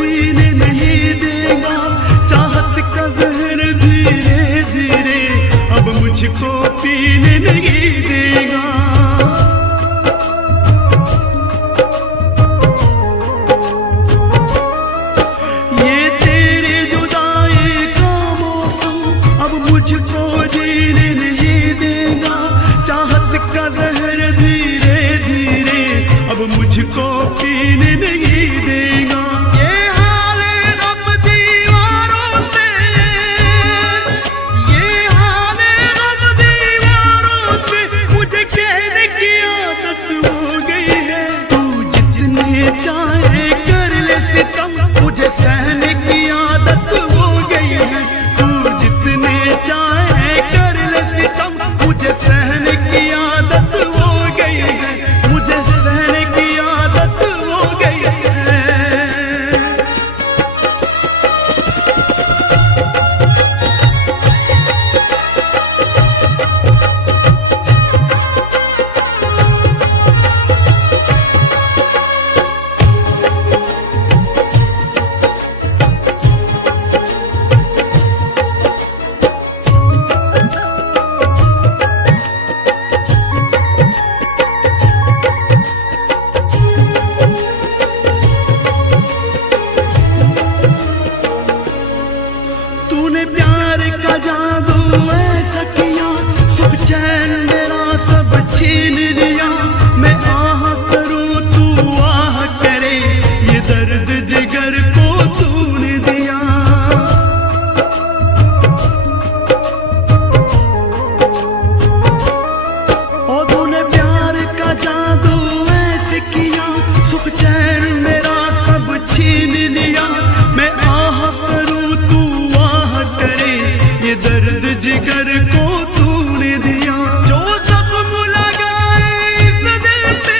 जीने नहीं देगा, चाहत का जहर धीरे धीरे अब मुझको पीने नहीं देगा। ये तेरे जुदाई का मौसम अब मुझको जीने नहीं देगा, चाहत का जहर धीरे धीरे अब मुझको पीने नहीं देगा। ये हाल गम दीवारों से, ये हाल गम दीवारों से मुझे कहने की आदत हो गई है। तू जितने चाहे कर ले सितम, मुझे सहने की आदत हो गई है। तू जितने चाहे कर ले सितम, मुझे सहने की आदत हो गई है, मुझे सहने की आदत हो गई है। तूने प्यार का जादू ऐसा किया, सुख चैन मेरा सब छीन लिया। मैं आह करूं तू आह करे, ये दर्द जिगर को तूने दिया। और तूने प्यार का जादू ऐसे किया, सुख चैन मेरा सब छीन लिया। मैं आह करूं तू आह करे, ये दर्द जिगर को तूने दिया। जो जख्म लगाए इस दिल पे,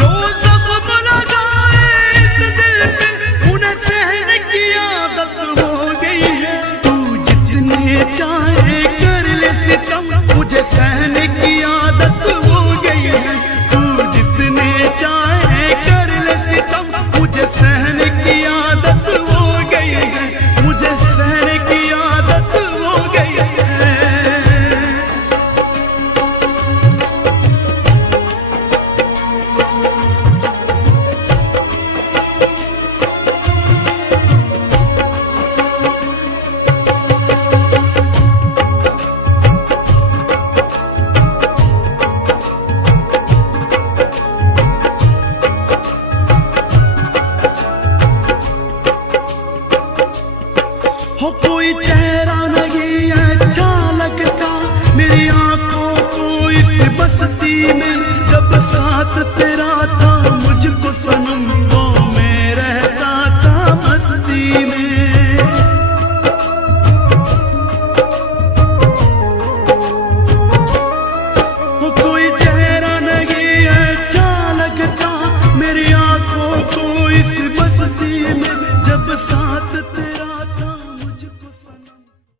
जो जख्म लगाए इस दिल पे, उन्हें सहने की आदत हो गई है। तू जितने चाहे कर ले सितम, मुझे सहने की आदत हो गई है। तू जितने चाहे कर ले सितम, मुझे सहने की आदत हो गई है, मुझे सहने की आदत हो गई है। हो कोई चेहरा नहीं अच्छा लगता मेरी आंखों को इस बस्ती में।